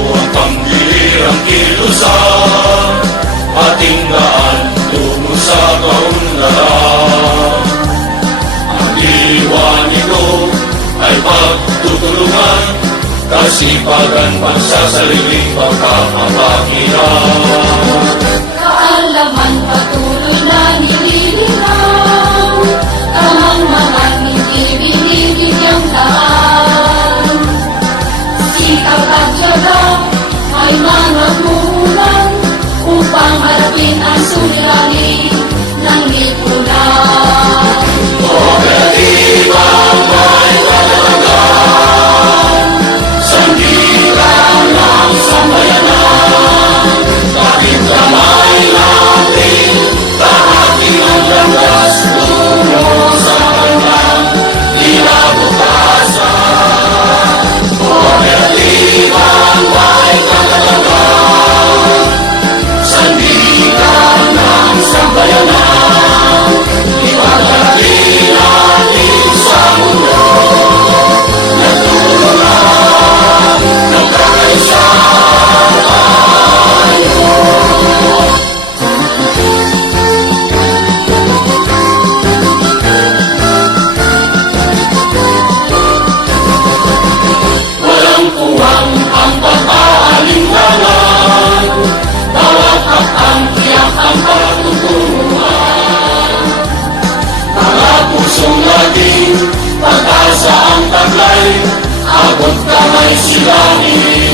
ang pambilirang kilusan Ating daan tungo sa kaunlaran. Ang liwanag ko ay pagtutulungan Kasipagan pagsasaliling pagkakapakit. Ay mga bulan Upang harapin ang suliranin ng lipunan Sandigan ng sambayanan, kahit kamay natin, tahati ang landas Águas da mais cidade.